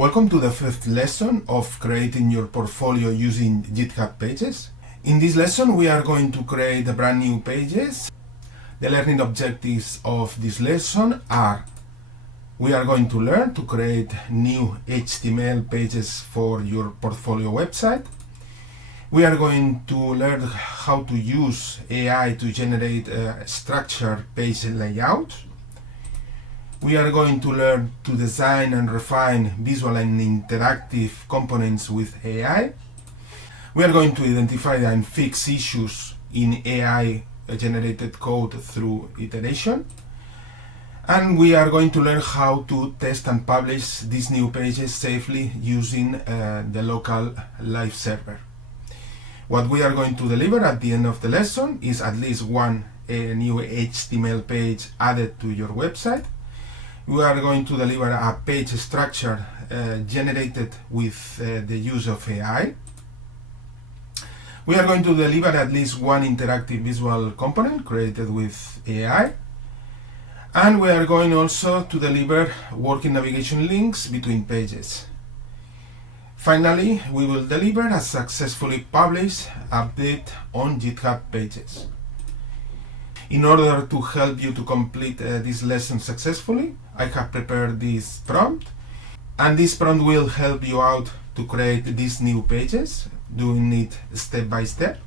Welcome to the fifth lesson of creating your portfolio using GitHub Pages. In this lesson, we are going to create a brand new pages. The learning objectives of this lesson are: we are going to learn to create new HTML pages for your portfolio website. We are going to learn how to use AI to generate a structured page layout. We are going to learn to design and refine visual and interactive components with AI. We are going to identify and fix issues in AI-generated code through iteration. And we are going to learn how to test and publish these new pages safely using the local live server. What we are going to deliver at the end of the lesson is at least one new HTML page added to your website. We are going to deliver a page structure generated with the use of AI. We are going to deliver at least one interactive visual component created with AI. And we are going also to deliver working navigation links between pages. Finally, we will deliver a successfully published update on GitHub Pages. In order to help you to complete this lesson successfully, I have prepared this prompt, and this prompt will help you out to create these new pages, doing it step by step.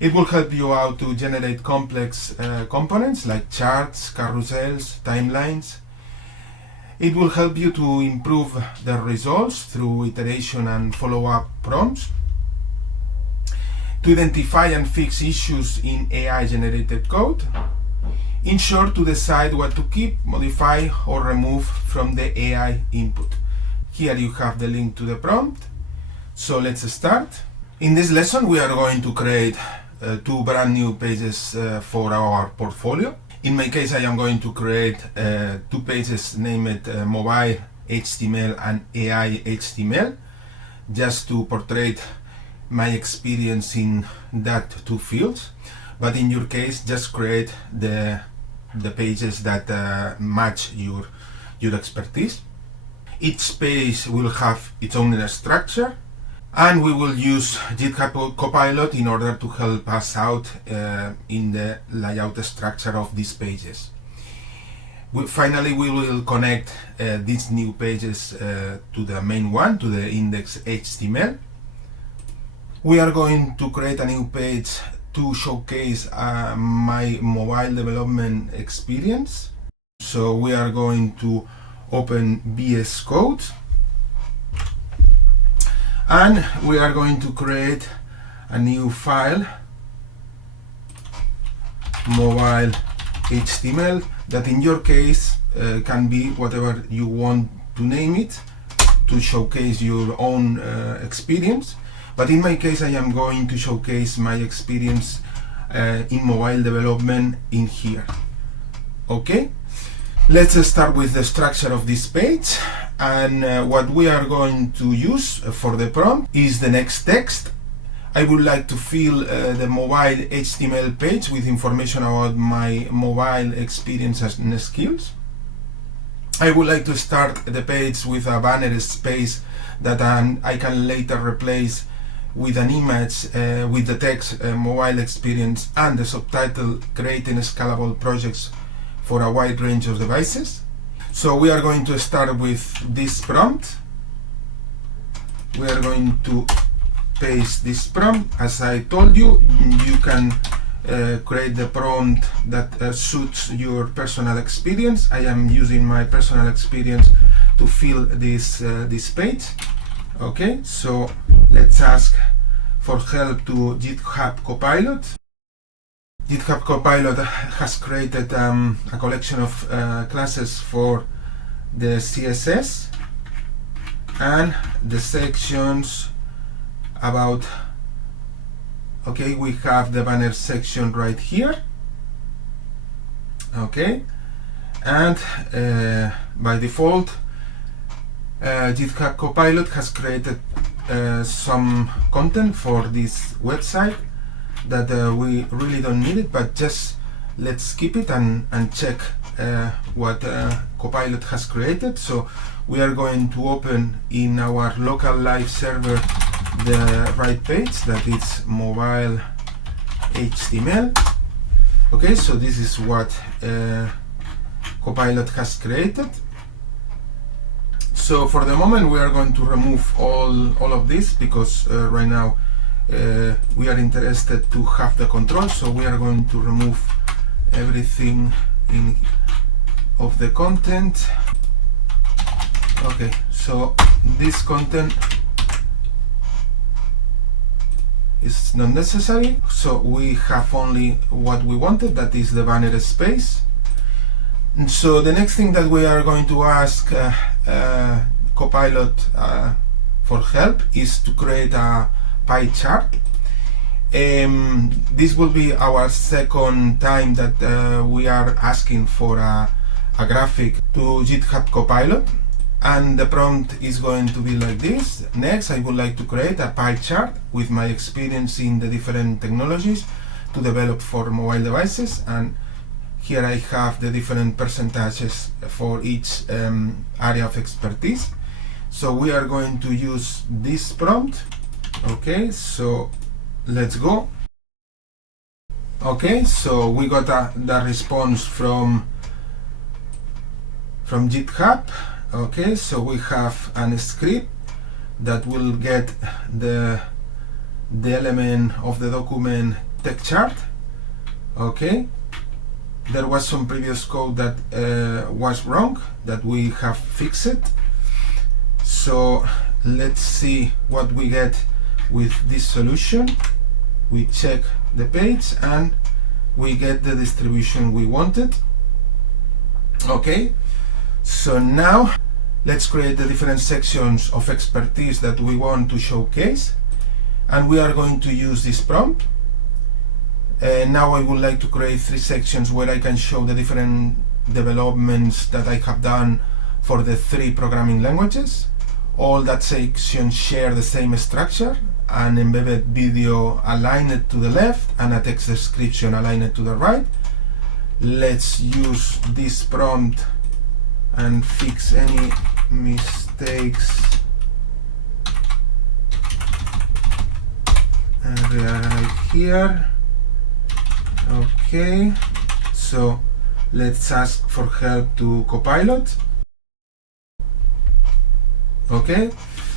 It will help you out to generate complex components like charts, carousels, timelines. It will help you to improve the results through iteration and follow-up prompts, to identify and fix issues in AI-generated code. In short, to decide what to keep, modify, or remove from the AI input. Here you have the link to the prompt. So let's start. In this lesson, we are going to create two brand new pages for our portfolio. In my case, I am going to create two pages named Mobile HTML and AI HTML, just to portray my experience in that two fields. But in your case, just create the pages that match your expertise. Each page will have its own structure, and we will use GitHub Copilot in order to help us out in the layout structure of these pages. Finally, we will connect these new pages to the main one, to the index HTML. We are going to create a new page to showcase my mobile development experience. So we are going to open VS Code, and we are going to create a new file, mobile HTML, that in your case can be whatever you want to name it to showcase your own experience. But in my case, I am going to showcase my experience in mobile development in here. Okay, let's start with the structure of this page. And what we are going to use for the prompt is the next text. I would like to fill the mobile HTML page with information about my mobile experience and skills. I would like to start the page with a banner space that I can later replace with an image with the text mobile experience and the subtitle creating scalable projects for a wide range of devices. So we are going to start with this prompt. We are going to paste this prompt. As I told you, you can create the prompt that suits your personal experience. I am using my personal experience to fill this page. Okay, so let's ask for help to GitHub Copilot. GitHub Copilot has created a collection of classes for the CSS and the sections about, okay, we have the banner section right here. Okay, and by default, GitHub Copilot has created some content for this website that we really don't need it, but just let's skip it and check what Copilot has created. So we are going to open in our local live server the right page, that is mobile HTML. Okay, so this is what Copilot has created. So for the moment we are going to remove all of this, because right now we are interested to have the control. So we are going to remove everything of the content. Okay, so this content is not necessary, so we have only what we wanted, that is the banner space. And so the next thing that we are going to ask Copilot for help is to create a pie chart. This will be our second time that we are asking for a graphic to GitHub Copilot, and the prompt is going to be like this. Next, I would like to create a pie chart with my experience in the different technologies to develop for mobile devices, and here I have the different percentages for each area of expertise. So we are going to use this prompt. Okay, so let's go. Okay, so we got the response from GitHub. Okay, so we have a script that will get the element of the document text chart. Okay, there was some previous code that was wrong, that we have fixed it. So let's see what we get with this solution. We check the page and we get the distribution we wanted. Okay, so now let's create the different sections of expertise that we want to showcase, and we are going to use this prompt. Now I would like to create 3 sections where I can show the different developments that I have done for the 3 programming languages. All that sections share the same structure: an embedded video aligned to the left and a text description aligned to the right. Let's use this prompt and fix any mistakes right here. Okay, so let's ask for help to Copilot. Okay,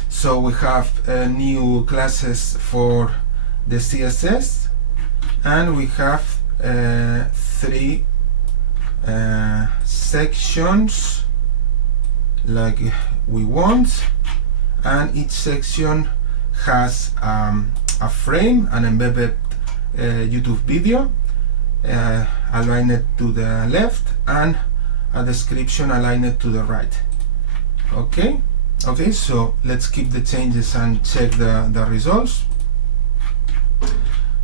so we have new classes for the CSS, and we have 3 sections like we want, and each section has a frame, an embedded YouTube video aligned to the left, and a description aligned to the right. Okay, so let's keep the changes and check the results.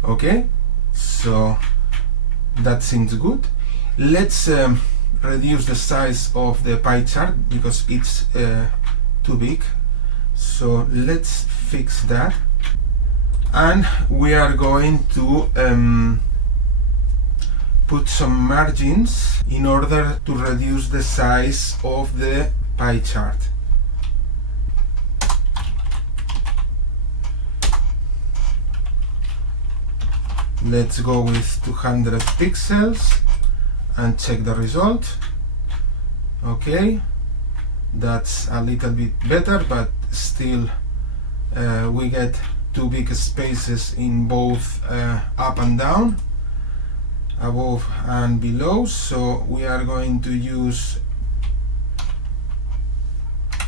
Okay, so that seems good. Let's reduce the size of the pie chart because it's too big. So let's fix that, and we are going to put some margins in order to reduce the size of the pie chart. Let's go with 200 pixels and check the result. Okay, that's a little bit better, but still we get 2 big spaces in both up and down, above and below. So we are going to use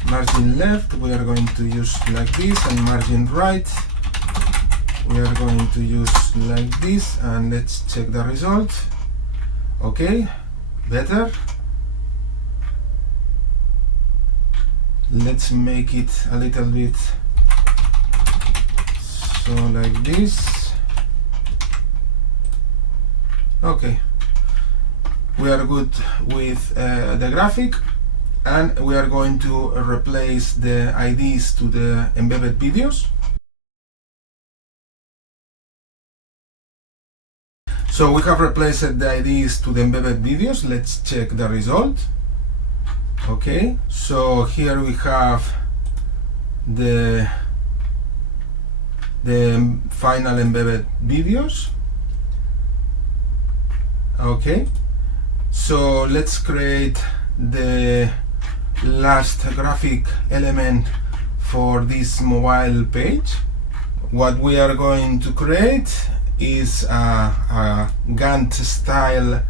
margin left, we are going to use like this, and margin right we are going to use like this, and let's check the result. Okay, better. Let's make it a little bit so like this. Okay, we are good with the graphic, and we are going to replace the IDs to the embedded videos. So we have replaced the IDs to the embedded videos. Let's check the result. Okay, so here we have the final embedded videos. Okay, so let's create the last graphic element for this mobile page. What we are going to create is a Gantt style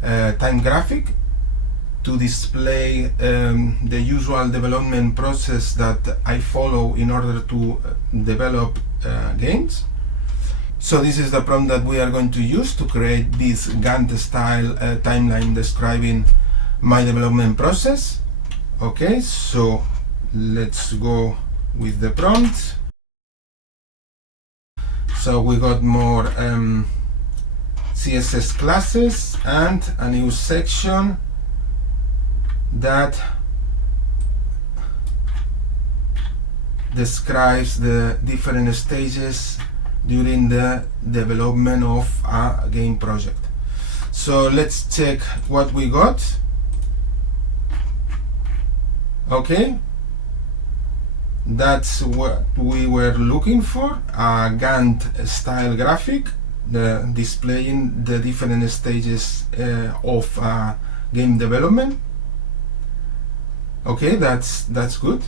time graphic to display the usual development process that I follow in order to develop games. So this is the prompt that we are going to use to create this Gantt style timeline describing my development process. Okay, so let's go with the prompt. So we got more CSS classes and a new section that describes the different stages during the development of a game project. So let's check what we got. Okay, that's what we were looking for, a Gantt style graphic displaying the different stages of game development. Okay, that's good.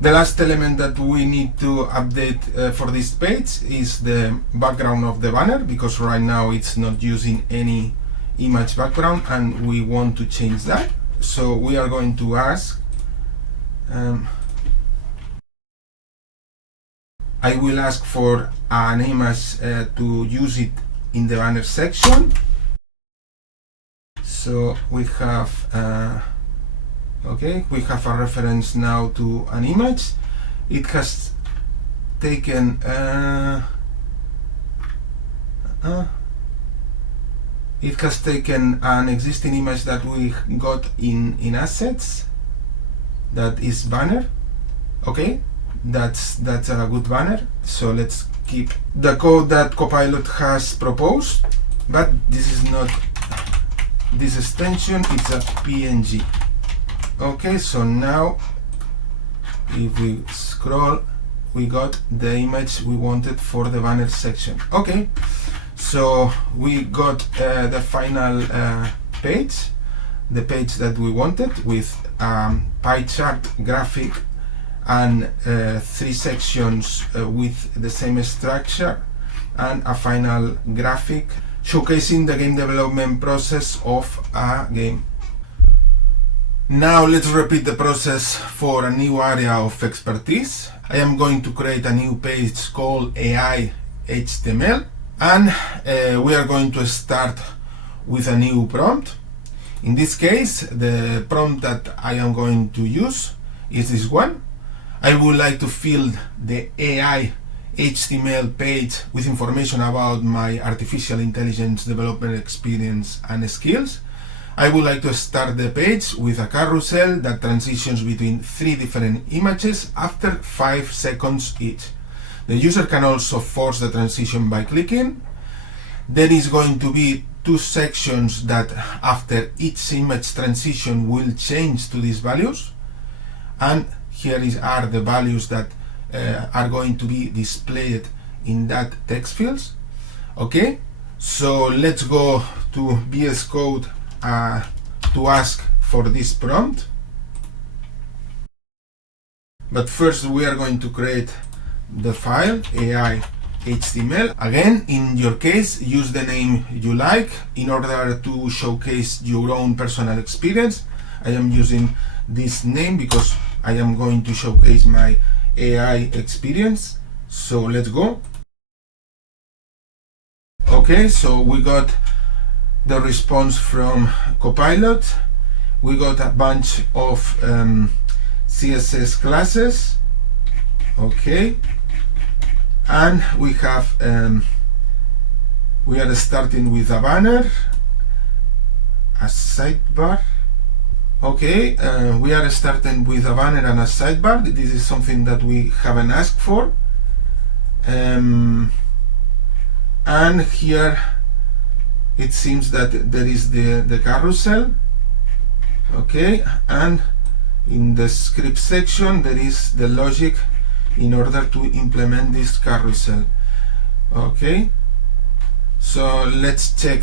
The last element that we need to update for this page is the background of the banner, because right now it's not using any image background and we want to change that. So we are going to ask I will ask for an image to use it in the banner section. So we have okay, we have a reference now to an image. It has taken an existing image that we got in assets, that is banner. Okay, that's a good banner. So let's keep the code that Copilot has proposed, but this is not this extension, it's a PNG. Okay, so now if we scroll, we got the image we wanted for the banner section. Okay, so we got the final page, the page that we wanted, with pie chart graphic and 3 sections with the same structure, and a final graphic showcasing the game development process of a game. Now let's repeat the process for a new area of expertise. I am going to create a new page called AI HTML, and we are going to start with a new prompt. In this case, the prompt that I am going to use is this one. I would like to fill the AI HTML page with information about my artificial intelligence development experience and skills. I would like to start the page with a carousel that transitions between 3 different images after 5 seconds each. The user can also force the transition by clicking. There is going to be 2 sections that after each image transition will change to these values, and here are the values that are going to be displayed in that text fields. Okay, so let's go to VS Code to ask for this prompt. But first we are going to create the file AI HTML. Again, in your case, use the name you like in order to showcase your own personal experience. I am using this name because I am going to showcase my AI experience. So let's go. Okay, so we got the response from Copilot. We got a bunch of CSS classes. Okay, and we have we are starting with a banner, a sidebar. Okay, we are starting with a banner and a sidebar. This is something that we haven't asked for. And here it seems that there is the carousel. Okay, and in the script section there is the logic in order to implement this carousel. Okay, so let's check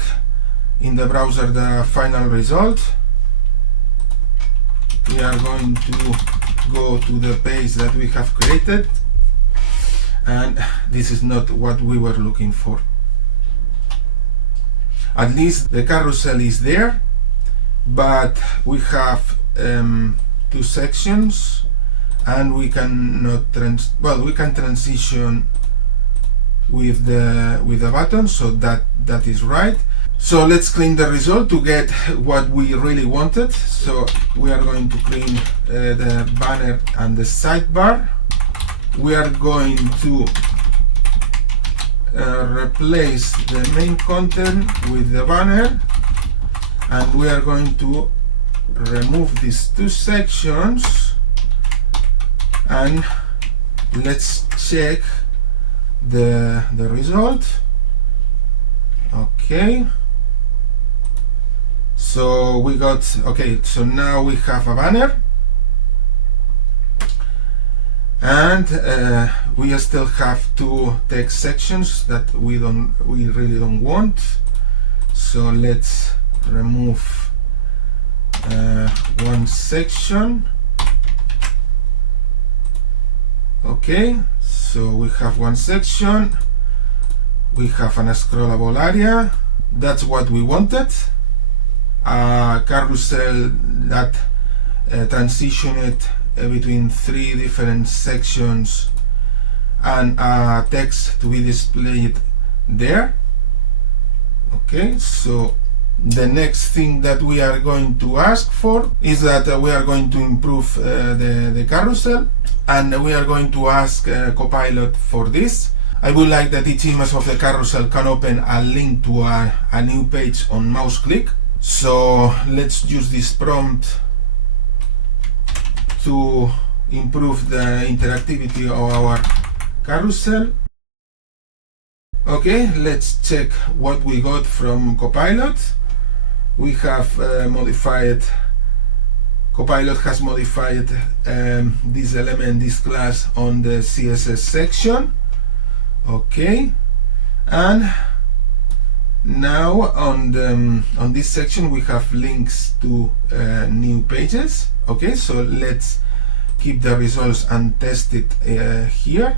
in the browser the final result. We are going to go to the page that we have created, and this is not what we were looking for. At least the carousel is there, but we have two sections, and we cannot we can transition with the button, so that is right. So let's clean the result to get what we really wanted. So we are going to clean the banner and the sidebar. We are going to replace the main content with the banner, and we are going to remove these two sections, and let's check the result. Okay, so we got, okay, so now we have a banner, and we still have two text sections that we really don't want. So let's remove one section. Okay, so we have one section, we have an scrollable area. That's what we wanted, a carousel that transitioned between three different sections, and text to be displayed there. Okay, so the next thing that we are going to ask for is that we are going to improve the carousel, and we are going to ask Copilot for this. I would like that each image of the carousel can open a link to a new page on mouse click. So let's use this prompt to improve the interactivity of our carousel. Okay, let's check what we got from Copilot. We have modified, Copilot has modified this element, this class on the CSS section. Okay, and now on this section we have links to new pages. Okay, so let's keep the results and test it here.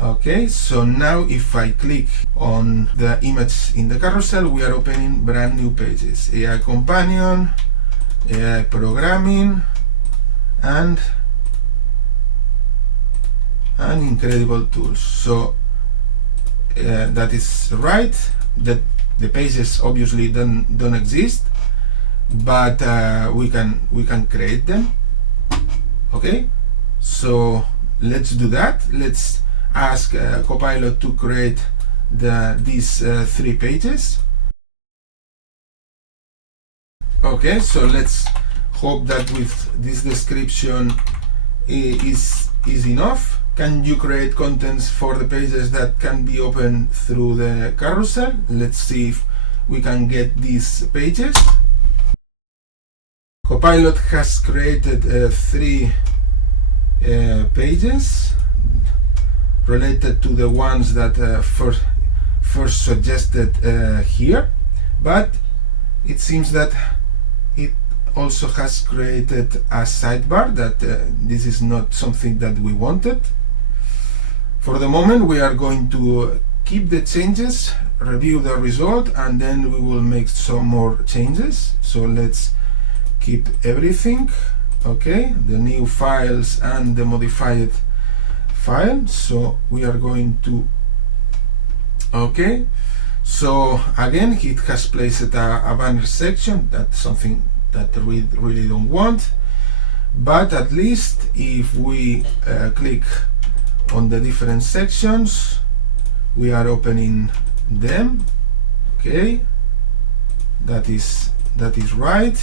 Okay, so now if I click on the image in the carousel, we are opening brand new pages: AI Companion, AI Programming, and Incredible Tools. So that is right. That the pages obviously don't exist, but we can create them. Okay, so let's do that. Let's ask Copilot to create these three pages. Okay, so let's hope that with this description is enough. Can you create contents for the pages that can be opened through the carousel? Let's see if we can get these pages. Copilot has created three pages related to the ones that first suggested here, but it seems that it also has created a sidebar that this is not something that we wanted. For the moment, we are going to keep the changes, review the result, and then we will make some more changes. So let's keep everything. Okay, the new files and the modified file. So we are going to, okay, so again it has placed a banner section. That's something that we really don't want, but at least if we click on the different sections, we are opening them. Okay, that is right.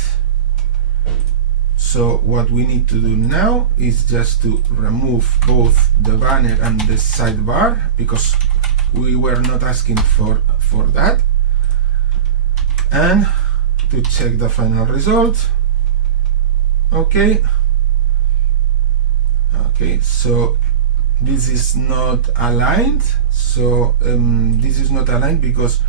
So what we need to do now is just to remove both the banner and the sidebar, because we were not asking for that, and to check the final result. Okay. Okay, so this is not aligned. So this is not aligned because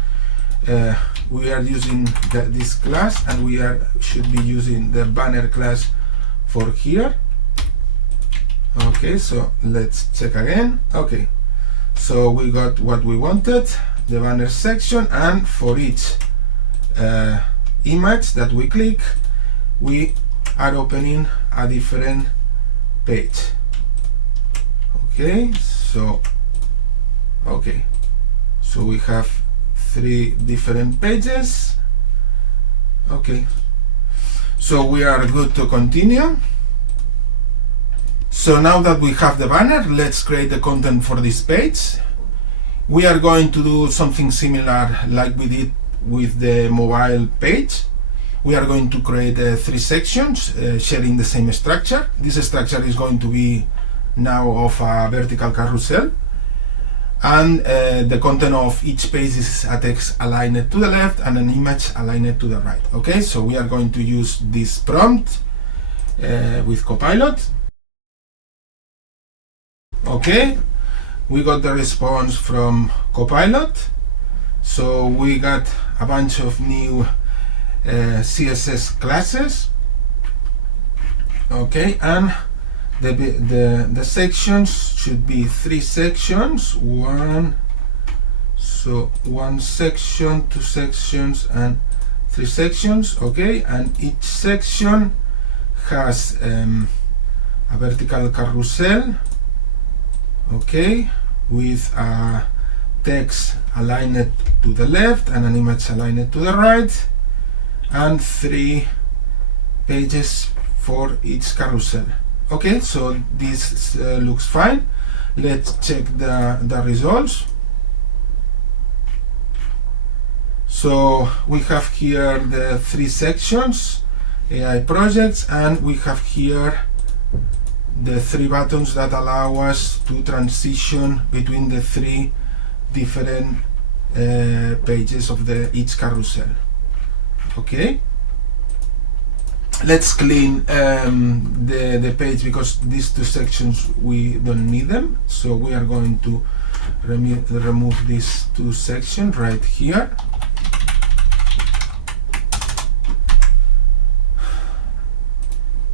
we are using this class, and we should be using the banner class for here. Okay, so let's check again. Okay, so we got what we wanted, the banner section, and for each image that we click, we are opening a different page. Okay, so we have 3 different pages. Okay, so we are good to continue. So now that we have the banner, let's create the content for this page. We are going to do something similar like we did with the mobile page. We are going to create 3 sections sharing the same structure. This structure is going to be now of a vertical carousel, and the content of each page is a text aligned to the left and an image aligned to the right. Okay, so we are going to use this prompt with Copilot. Okay, we got the response from Copilot. So we got a bunch of new CSS classes. Okay, and the sections should be 3 sections. One section, 2 sections, and 3 sections. Okay, and each section has a vertical carousel. Okay, with a text aligned to the left and an image aligned to the right, and 3 pages for each carousel. Okay, so this looks fine. Let's check the results. So we have here the 3 sections, AI projects, and we have here the 3 buttons that allow us to transition between the 3 different pages of each carousel. Okay, let's clean the page because these 2 sections we don't need them. So we are going to remove these 2 sections right here.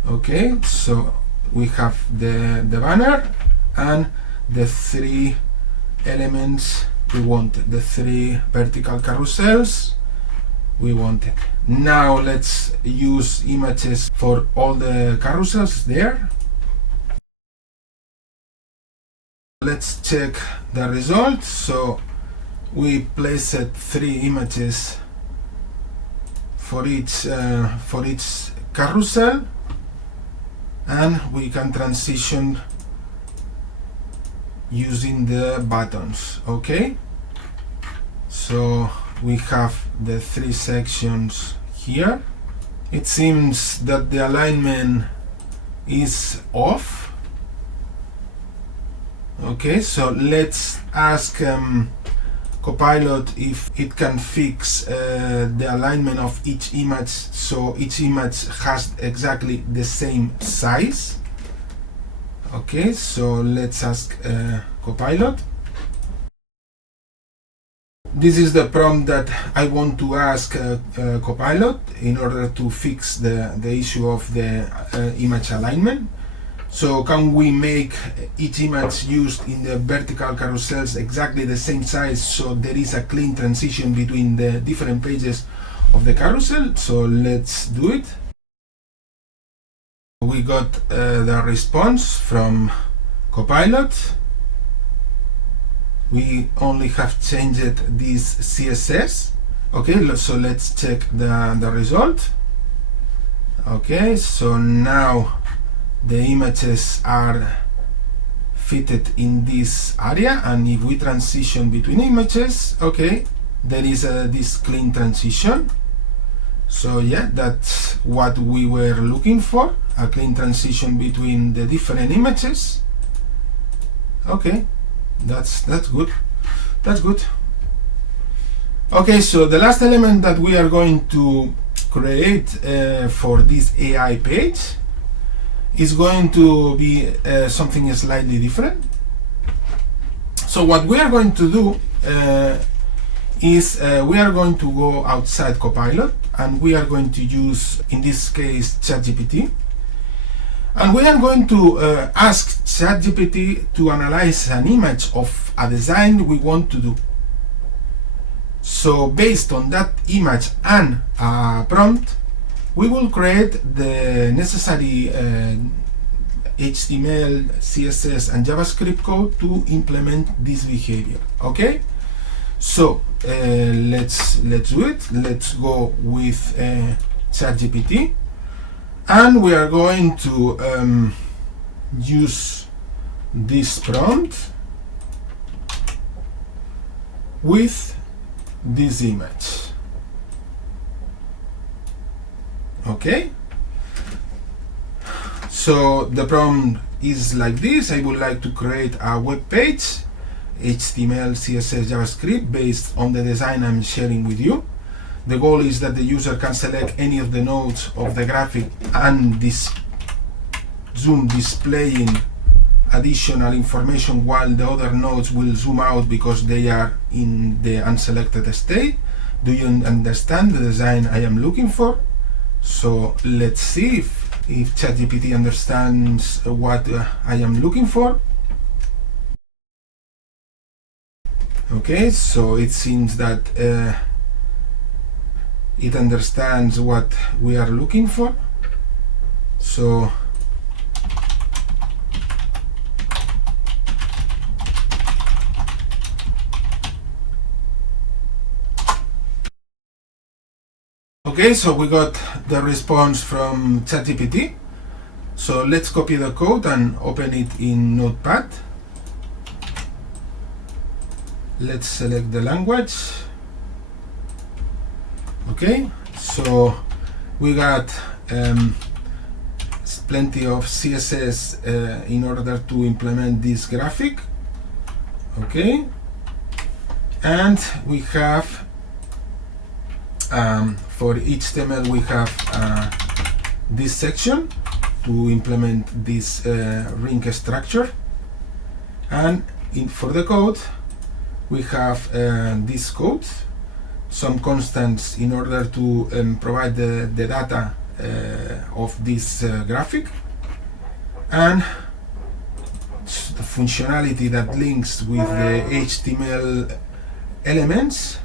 Okay, so we have the banner and the 3 elements we wanted, the 3 vertical carousels we wanted. Now let's use images for all the carousels there. Let's check the results. So we placed 3 images for each carousel, and we can transition using the buttons. Okay, so we have the 3 sections here. It seems that the alignment is off. Okay, so let's ask Copilot if it can fix the alignment of each image so each image has exactly the same size. Okay, so let's ask Copilot. This is the prompt that I want to ask Copilot in order to fix the issue of the image alignment. So can we make each image used in the vertical carousels exactly the same size so there is a clean transition between the different pages of the carousel? So let's do it. We got the response from Copilot. We only have changed this CSS. Okay, so let's check the result. Okay, so now the images are fitted in this area, and if we transition between images, okay, there is this clean transition. So yeah, that's what we were looking for, a clean transition between the different images. Okay, that's good. That's good. Okay, so the last element that we are going to create for this AI page is going to be something slightly different. So what we are going to do is we are going to go outside Copilot, and we are going to use, in this case, ChatGPT. And we are going to ask ChatGPT to analyze an image of a design we want to do. So based on that image and a prompt, we will create the necessary HTML, CSS, and JavaScript code to implement this behavior. Okay? So let's do it. Let's go with ChatGPT, and we are going to use this prompt with this image. Okay, so the prompt is like this. I would like to create a web page, HTML, CSS, JavaScript, based on the design I'm sharing with you. The goal is that the user can select any of the nodes of the graphic and this zoom displaying additional information, while the other nodes will zoom out because they are in the unselected state. Do you understand the design I am looking for? So let's see if ChatGPT understands what I am looking for. Okay, so it seems that it understands what we are looking for. So okay, so we got the response from ChatGPT. So let's copy the code and open it in Notepad. Let's select the language. Okay, so we got plenty of CSS in order to implement this graphic. Okay, and we have for HTML we have this section to implement this ring structure, and for the code we have this code, some constants in order to provide the data of this graphic, and the functionality that links with the HTML elements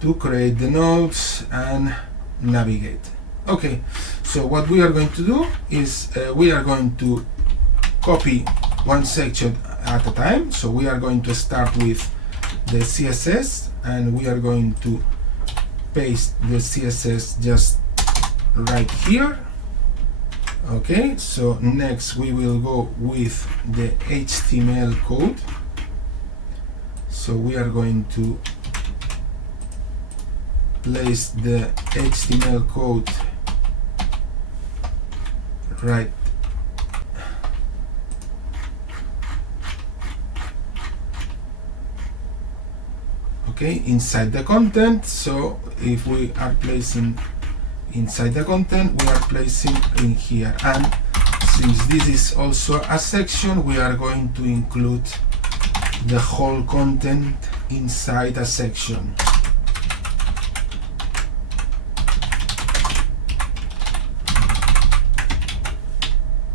to create the nodes and navigate. Okay, so what we are going to do is we are going to copy one section at a time. So we are going to start with the CSS, and we are going to paste the CSS just right here. Okay, so next we will go with the HTML code. So we are going to place the HTML code right inside the content. So if we are placing inside the content, we are placing in here, and since this is also a section, we are going to include the whole content inside a section.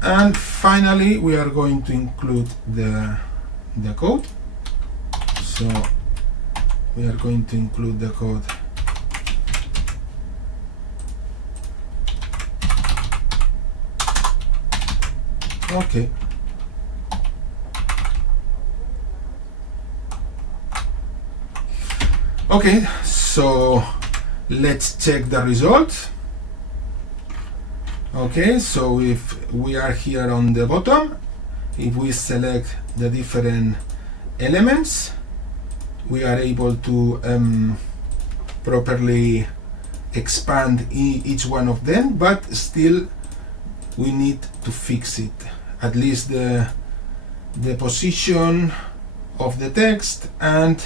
And finally we are going to include the code. So we are going to include the code okay. Okay, so let's check the result. Okay, so if we are here on the bottom, if we select the different elements, we are able to properly expand each one of them, but still we need to fix it, at least the position of the text and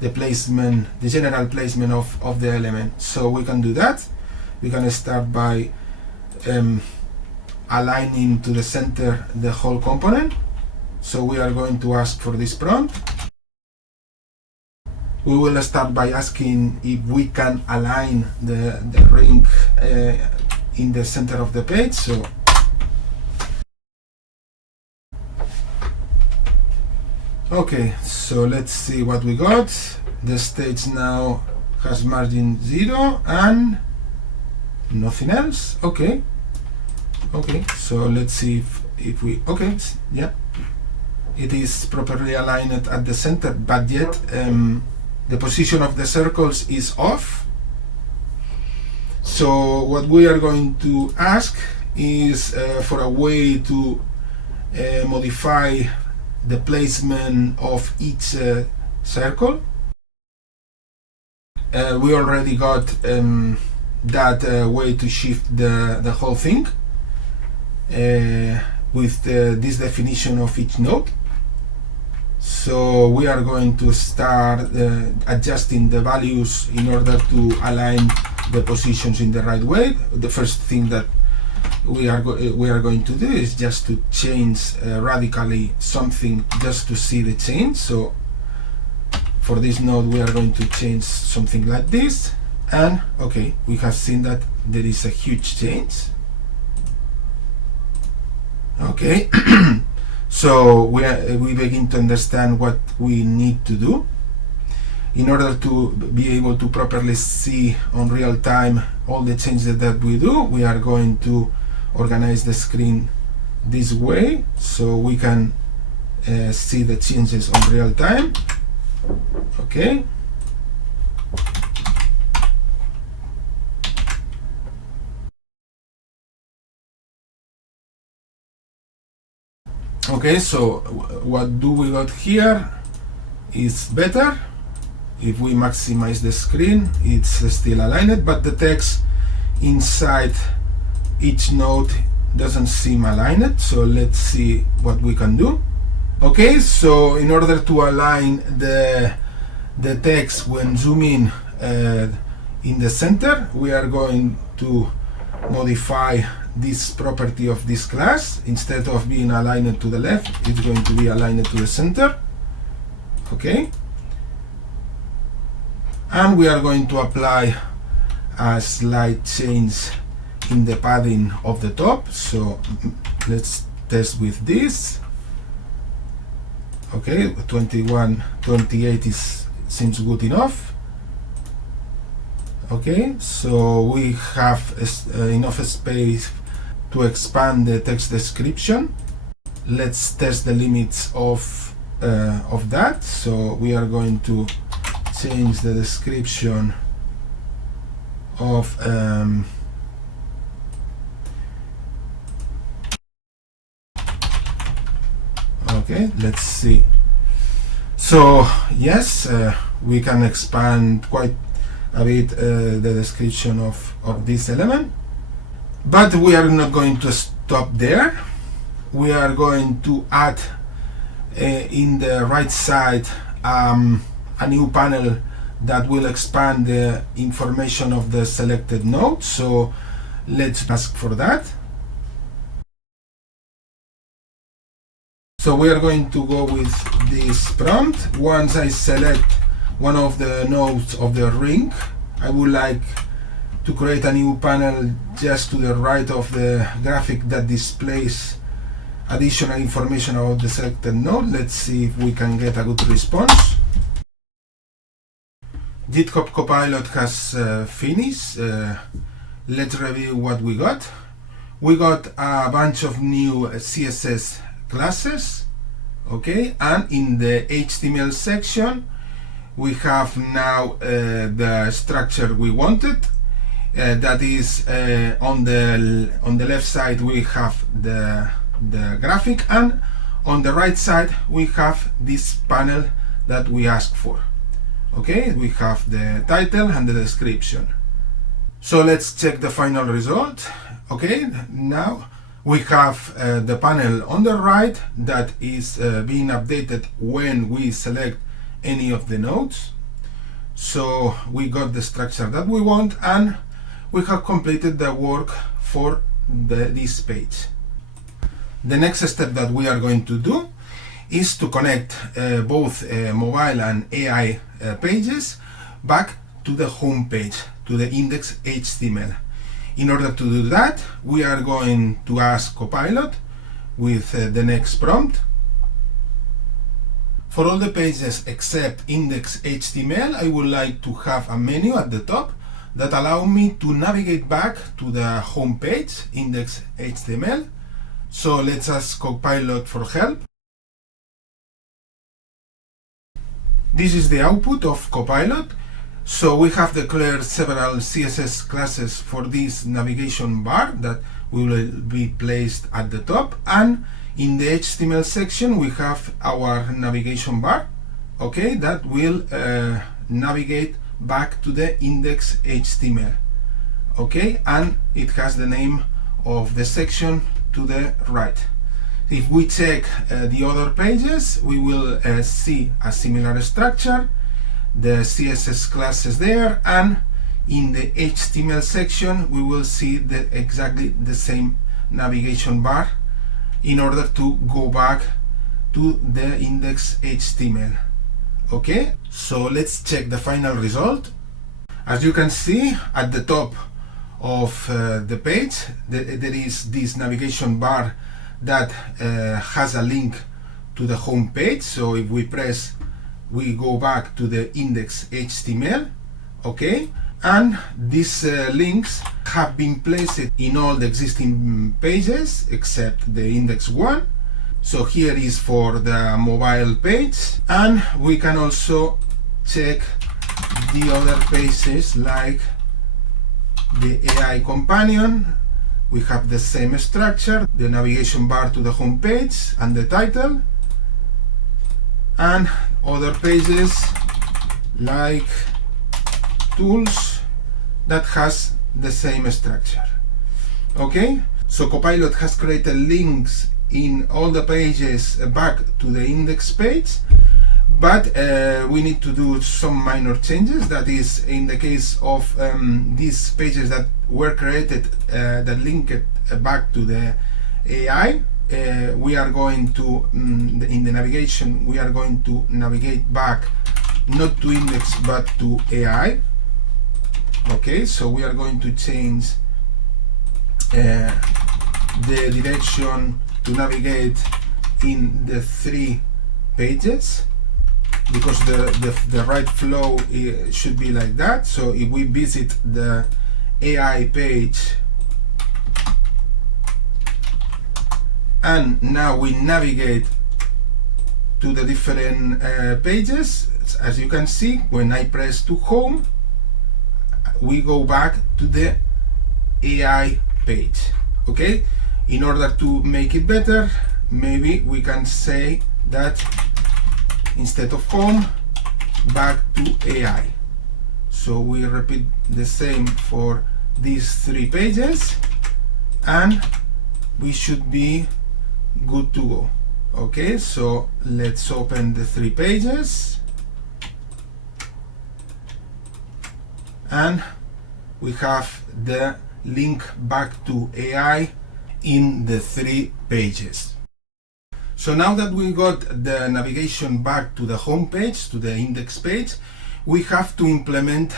the placement, the general placement of the element. So we can do that. We can start by aligning to the center the whole component. So we are going to ask for this prompt. We will start by asking if we can align the ring in the center of the page. So okay, so let's see what we got. The stage now has margin 0 and nothing else. Okay, so let's see if we, okay, yeah, it is properly aligned at the center, but yet the position of the circles is off. So what we are going to ask is for a way to modify the placement of each circle. We already got that way to shift the whole thing with this definition of each node. So we are going to start adjusting the values in order to align the positions in the right way. The first thing that we are going to do is just to change radically something just to see the change. So for this node we are going to change something like this, and okay, we have seen that there is a huge change. Okay. So we begin to understand what we need to do in order to be able to properly see on real time all the changes that we do. We are going to organize the screen this way so we can see the changes on real time. Okay. Okay, so what do we got here is better. If we maximize the screen, it's still aligned, but the text inside each node doesn't seem aligned. So let's see what we can do. Okay, so in order to align the text when zooming in the center, we are going to modify this property of this class. Instead of being aligned to the left, it's going to be aligned to the center. Okay, and we are going to apply a slight change in the padding of the top. So let's test with this. Okay, 21, 28 seems good enough. Okay, so we have enough space to expand the text description. Let's test the limits of that. So we are going to change the description of okay, let's see. So yes, we can expand quite a bit the description of this element, but we are not going to stop there. We are going to add in the right side a new panel that will expand the information of the selected node. So let's ask for that. So we are going to go with this prompt. Once I select one of the nodes of the ring, I would like to create a new panel just to the right of the graphic that displays additional information about the selected node. Let's see if we can get a good response. GitHub Copilot has finished. Let's review what we got. We got a bunch of new CSS classes, okay, and in the HTML section we have now the structure we wanted. That is on the left side we have the graphic, and on the right side we have this panel that we asked for. Okay, we have the title and the description. So let's check the final result. Okay, now we have the panel on the right that is being updated when we select any of the nodes. So we got the structure that we want, and we have completed the work for this page. The next step that we are going to do is to connect both mobile and AI pages back to the home page, to the index HTML. In order to do that, we are going to ask Copilot with the next prompt. For all the pages except index HTML, I would like to have a menu at the top that allow me to navigate back to the home page, index HTML. So let's ask Copilot for help. This is the output of Copilot. So we have declared several CSS classes for this navigation bar that will be placed at the top, and in the HTML section we have our navigation bar, okay, that will navigate back to the index HTML, okay, and it has the name of the section to the right. If we check the other pages, we will see a similar structure, the CSS classes there, and in the HTML section we will see exactly the same navigation bar in order to go back to the index HTML. Okay, so let's check the final result. As you can see, at the top of the page there is this navigation bar that has a link to the home page. So if we press, we go back to the index HTML, okay, and these links have been placed in all the existing pages except the index one. So here is for the mobile page, and we can also check the other pages like the AI companion. We have the same structure, the navigation bar to the home page and the title, and other pages like tools that has the same structure. Okay, so Copilot has created links in all the pages back to the index page, but we need to do some minor changes. That is, in the case of these pages that were created that linked back to the AI, we are going to, in the navigation, we are going to navigate back not to index but to AI. Okay, so we are going to change the direction to navigate in the 3 pages, because the right flow should be like that. So if we visit the AI page and now we navigate to the different pages, as you can see, when I press to home, we go back to the AI page. Okay, in order to make it better, maybe we can say that instead of home, back to AI. So we repeat the same for these 3 pages and we should be good to go. Okay, so let's open the 3 pages and we have the link back to AI in the 3 pages. So now that we got the navigation back to the home page, to the index page, we have to implement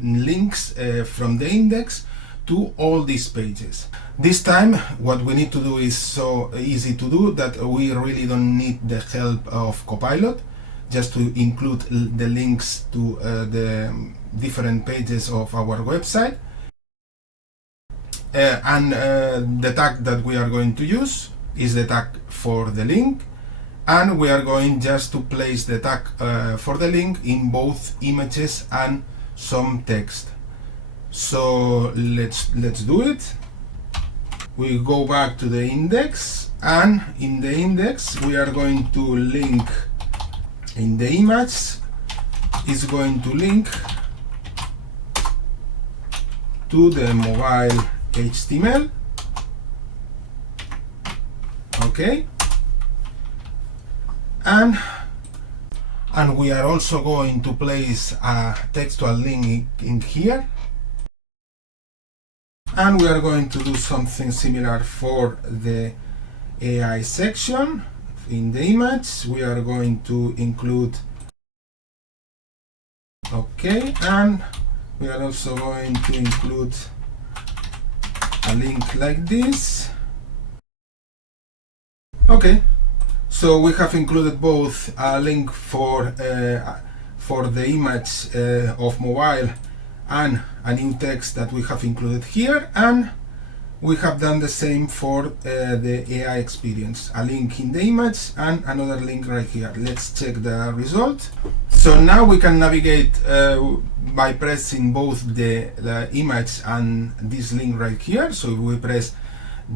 links from the index to all these pages. This time what we need to do is so easy to do that we really don't need the help of Copilot, just to include the links to the different pages of our website. And the tag that we are going to use is the tag for the link, and we are going just to place the tag for the link in both images and some text. So let's do it. We go back to the index, and in the index we are going to link in the image, is going to link to the mobile HTML. Okay, and we are also going to place a textual link in here, and we are going to do something similar for the AI section. In the image, we are going to include, okay, and we are also going to include a link like this. Okay, so we have included both a link for the image of mobile and a new text that we have included here, and we have done the same for the AI experience, a link in the image and another link right here. Let's check the result. So now we can navigate by pressing both the image and this link right here. So if we press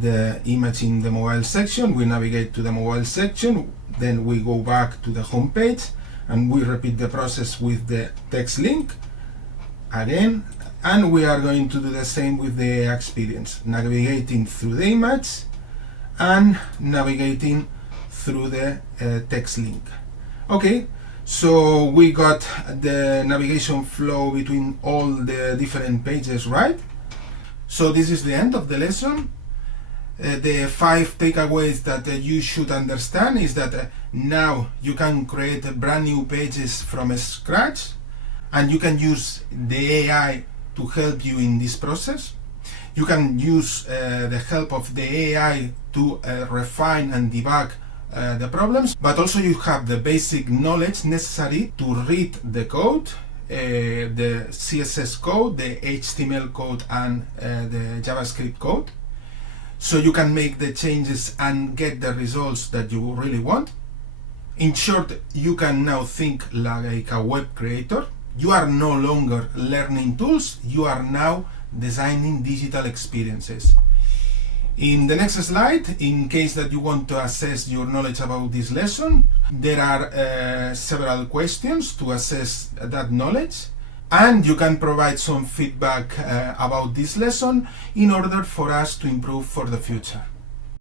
the image in the mobile section, we navigate to the mobile section, then we go back to the home page, and we repeat the process with the text link again. And we are going to do the same with the AI experience, navigating through the image and navigating through the text link. Okay, so we got the navigation flow between all the different pages, right? So this is the end of the lesson. The 5 takeaways that you should understand is that now you can create brand new pages from scratch, and you can use the AI to help you in this process. You can use the help of the AI to refine and debug the problems, but also you have the basic knowledge necessary to read the code, the CSS code, the HTML code, and the JavaScript code, so you can make the changes and get the results that you really want. In short, you can now think like a web creator. You are no longer learning tools, you are now designing digital experiences. In the next slide, in case that you want to assess your knowledge about this lesson, there are several questions to assess that knowledge, and you can provide some feedback about this lesson in order for us to improve for the future.